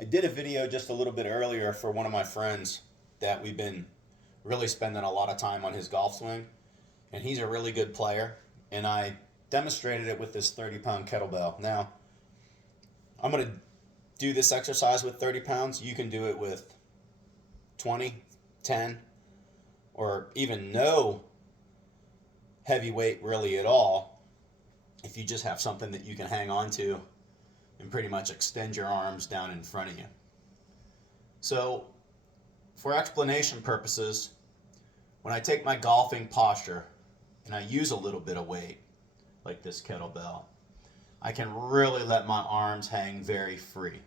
I did a video just a little bit earlier for one of my friends that we've been really spending a lot of time on his golf swing, and he's a really good player. And I demonstrated it with this 30-pound kettlebell. Now, I'm going to do this exercise with 30 pounds. You can do it with 20, 10, or even no heavy weight really at all if you just have something that you can hang on to and pretty much extend your arms down in front of you. So, for explanation purposes, when I take my golfing posture and I use a little bit of weight, like this kettlebell, I can really let my arms hang very free.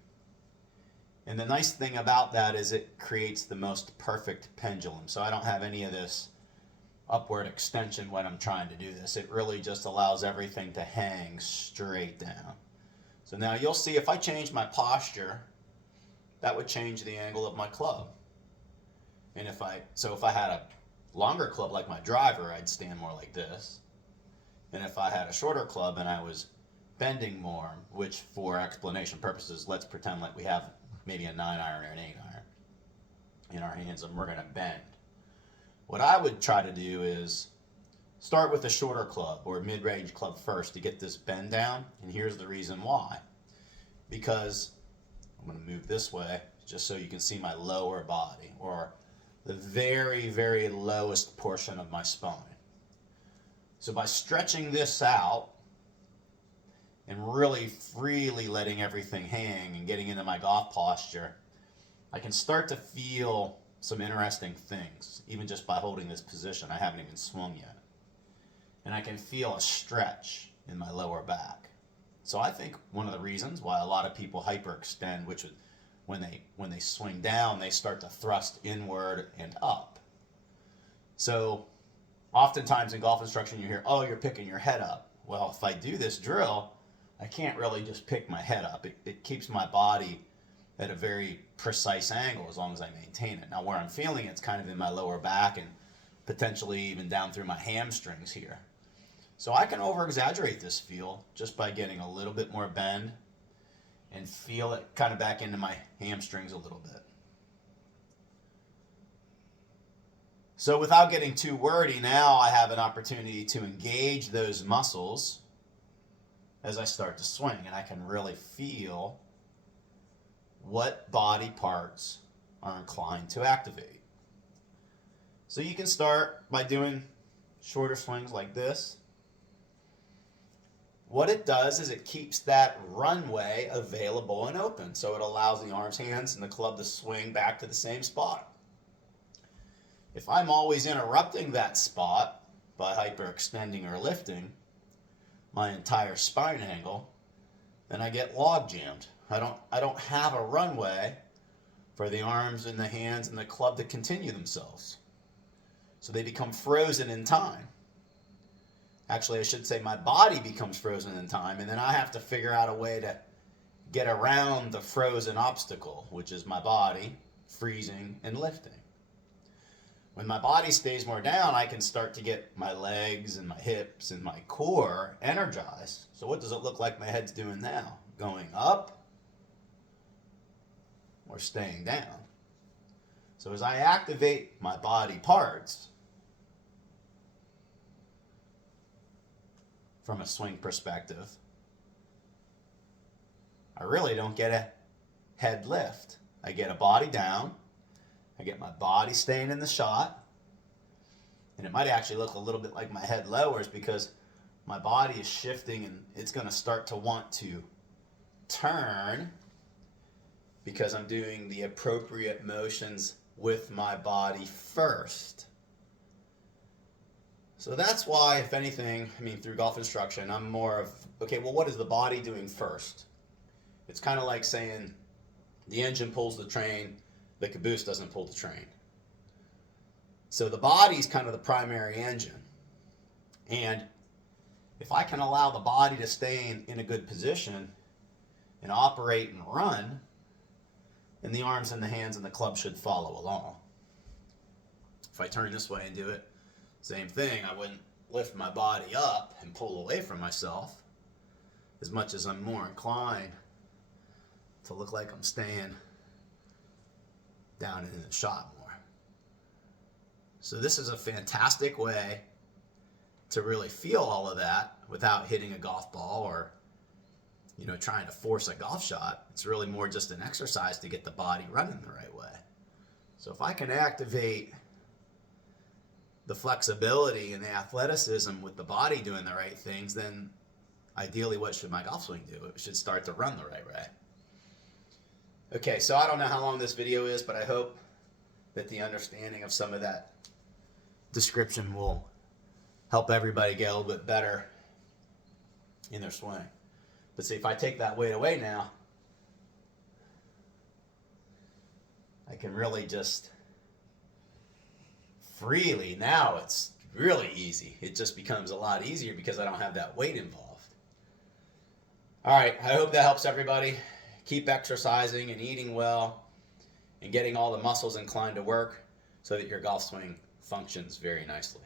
And the nice thing about that is it creates the most perfect pendulum. So I don't have any of this upward extension when I'm trying to do this. It really just allows everything to hang straight down. So now you'll see if I change my posture, that would change the angle of my club. And if I had a longer club like my driver, I'd stand more like this. And if I had a shorter club and I was bending more, which for explanation purposes, let's pretend like we have maybe a 9-iron or an 8-iron in our hands and we're going to bend. What I would try to do is start with a shorter club or a mid-range club first to get this bend down, and here's the reason why. Because I'm going to move this way just so you can see my lower body, or the very, very lowest portion of my spine. So by stretching this out and really freely letting everything hang and getting into my golf posture, I can start to feel some interesting things, even just by holding this position. I haven't even swung yet. And I can feel a stretch in my lower back. So I think one of the reasons why a lot of people hyperextend, which is when they swing down, they start to thrust inward and up. So oftentimes in golf instruction you hear, oh, you're picking your head up. Well, if I do this drill, I can't really just pick my head up. It keeps my body at a very precise angle as long as I maintain it. Now where I'm feeling it's kind of in my lower back and potentially even down through my hamstrings here. So I can over-exaggerate this feel just by getting a little bit more bend and feel it kind of back into my hamstrings a little bit. So without getting too wordy, now I have an opportunity to engage those muscles as I start to swing, and I can really feel what body parts are inclined to activate. So you can start by doing shorter swings like this. What it does is it keeps that runway available and open, so it allows the arms, hands, and the club to swing back to the same spot. If I'm always interrupting that spot by hyperextending or lifting my entire spine angle, then I get log jammed. I don't have a runway for the arms and the hands and the club to continue themselves. So they become frozen in time. Actually, I should say my body becomes frozen in time, and then I have to figure out a way to get around the frozen obstacle, which is my body freezing and lifting. When my body stays more down, I can start to get my legs and my hips and my core energized. So what does it look like my head's doing now? Going up or staying down? So as I activate my body parts from a swing perspective, I really don't get a head lift. I get a body down, I get my body staying in the shot, and it might actually look a little bit like my head lowers because my body is shifting and it's going to start to want to turn because I'm doing the appropriate motions with my body first. So that's why, if anything, through golf instruction, I'm more of, okay, well, what is the body doing first? It's kind of like saying the engine pulls the train, the caboose doesn't pull the train. So the body's kind of the primary engine. And if I can allow the body to stay in a good position and operate and run, then the arms and the hands and the club should follow along. If I turn this way and do it, same thing, I wouldn't lift my body up and pull away from myself as much as I'm more inclined to look like I'm staying down in the shot more. So this is a fantastic way to really feel all of that without hitting a golf ball or, you know, trying to force a golf shot. It's really more just an exercise to get the body running the right way. So if I can activate the flexibility and the athleticism with the body doing the right things, then ideally what should my golf swing do? It should start to run the right way. Okay, so I don't know how long this video is, but I hope that the understanding of some of that description will help everybody get a little bit better in their swing. But see, if I take that weight away now, I can really just freely, now it's really easy. It just becomes a lot easier because I don't have that weight involved. All right, I hope that helps everybody. Keep exercising and eating well and getting all the muscles inclined to work so that your golf swing functions very nicely.